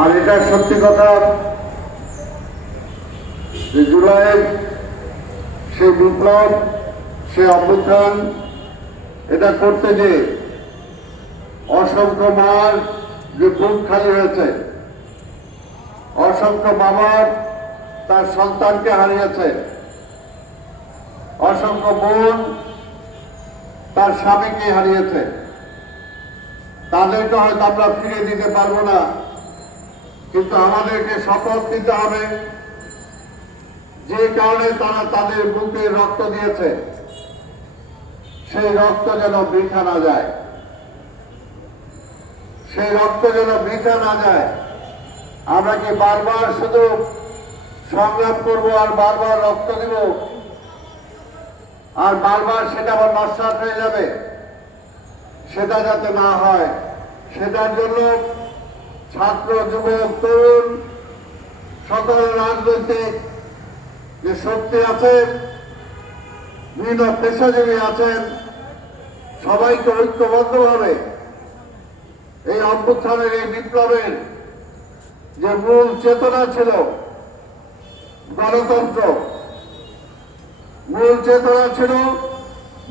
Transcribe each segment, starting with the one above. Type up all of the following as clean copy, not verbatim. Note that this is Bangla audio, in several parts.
আর এটা সত্যি কথা যে জুলাইয়ের সেই বিপ্লব, সেই অভ্যুত্থান এটা করতে যে অসংখ্য মার যে বুক খালি হয়েছে, অসংখ্য বাবার তার সন্তানকে হারিয়েছে, অসংখ্য বোন তার স্বামীকে হারিয়েছে। তাদেরকে হয়তো আমরা ফিরে দিতে পারবো না, কিন্তু আমাদেরকে শপথ নিতে হবে যে কারণে তারা তাদের বুকে রক্ত দিয়েছে সেই রক্ত যেন বৃথা না যায়, সেই রক্ত যেন বৃথা না যায়। আমরা কি বারবার শুধু সংগ্রাম করবো আর বারবার রক্ত দিব আর বারবার সেটা আবার নস্যাৎ হয়ে যাবে? সেটা যাতে না হয় সেটার জন্য ছাত্র, যুবক, তরুণ, সকল রাজনৈতিক যে শক্তি আছে, বিভিন্ন পেশাজীবী আছেন, সবাইকে ঐক্যবদ্ধভাবে এই অভ্যুত্থানের, এই বিপ্লবের যে মূল চেতনা ছিল গণতন্ত্র, মূল চেতনা ছিল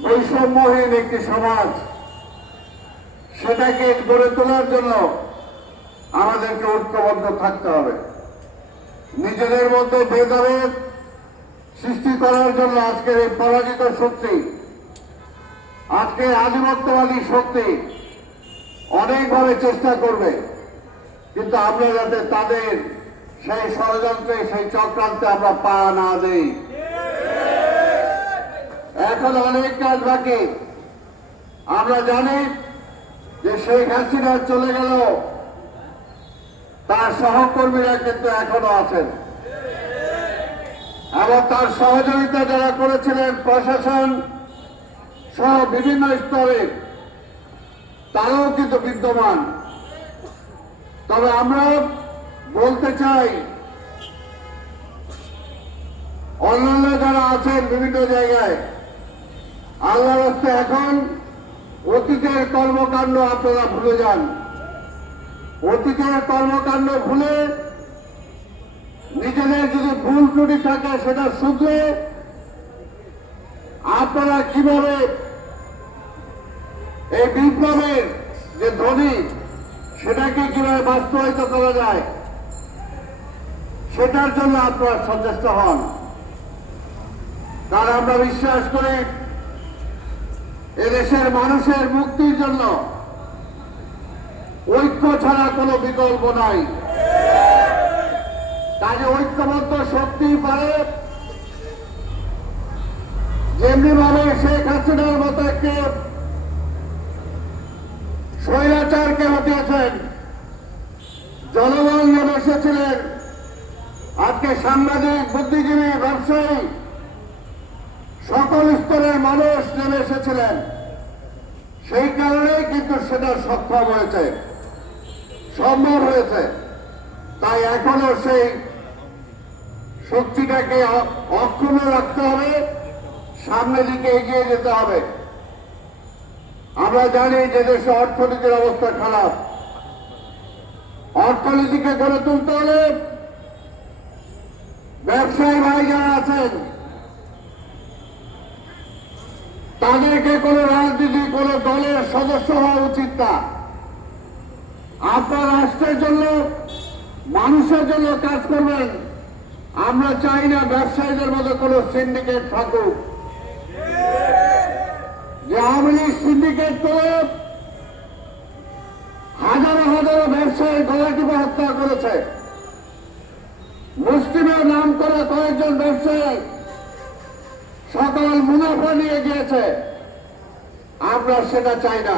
বৈষম্যহীন একটি সমাজ, সেটাকে গড়ে তোলার জন্য আমাদেরকে ঐক্যবদ্ধ থাকতে হবে। নিজেদের মধ্যে ভেদাভেদ সৃষ্টি করার জন্য আজকের এই পরাজিত শক্তি, আজকে আধিপত্যবাদী শক্তি অনেকভাবে চেষ্টা করবে, কিন্তু আমরা যাতে তাদের সেই ষড়যন্ত্রে, সেই চক্রান্তে আমরা পা না দেই। এখন অনেক কাজ বাকি। আমরা জানি যে শেখ হাসিনা চলে গেল, তার সহকর্মীরা কিন্তু এখনো আছেন এবং তার সহযোগিতা যারা করেছিলেন প্রশাসন সহ বিভিন্ন স্তরে, তারাও কিন্তু বিদ্যমান। তবে আমরা বলতে চাই, অন্যান্য যারা আছেন বিভিন্ন জায়গায়, আল্লাহর রাস্তে এখন অতীতের কর্মকাণ্ড আপনারা ভুলে যান। অতীতের কর্মকাণ্ড ভুলে নিজেদের যদি ভুল ত্রুটি থাকে সেটা শুধরে আপনারা কিভাবে এই বিপ্লবের যে ধ্বনি সেটাকে কিভাবে বাস্তবায়িত করা যায় সেটার জন্য আপনারা সচেষ্ট হন। কারণ আমরা বিশ্বাস করি এদেশের মানুষের মুক্তির জন্য ঐক্য ছাড়া কোনো বিকল্প নাই। কাজে ঐক্যবদ্ধ শক্তি পারে যেমনি ভাবে শেখ হাসিনার মতো একটি স্বৈরাচারকে হটিয়েছেন, জনগণ নেমে এসেছিলেন, আজকে সাংবাদিক, বুদ্ধিজীবী, ব্যবসায়ী সকল স্তরের মানুষ নেমে এসেছিলেন। সেই কারণেই কিন্তু সেটা সক্ষম হয়েছে, সম্ভব হয়েছে। তাই এখনো সেই শক্তিটাকে অক্ষুণ্ণ রাখতে হবে, সামনের দিকে এগিয়ে যেতে হবে। আমরা জানি যে দেশে অর্থনীতির অবস্থা খারাপ। অর্থনীতিকে গড়ে তুলতে হলে ব্যবসায়ী ভাই যারা আছেন তাদেরকে কোন রাজনীতি, কোন দলের সদস্য হওয়া উচিত না। আপনার রাষ্ট্রের জন্য, মানুষের জন্য কাজ করবেন। আমরা চাই না ব্যবসায়ীদের মধ্যে কোন সিন্ডিকেট থাকুক, যে আওয়ামী লীগ সিন্ডিকেট করে হাজারো হাজারো ব্যবসায়ী গলা টিপে হত্যা করেছে। মুসলিমের নাম করে কয়েকজন ব্যবসায়ী সকল মুনাফা নিয়ে গিয়েছে। আমরা সেটা চাই না।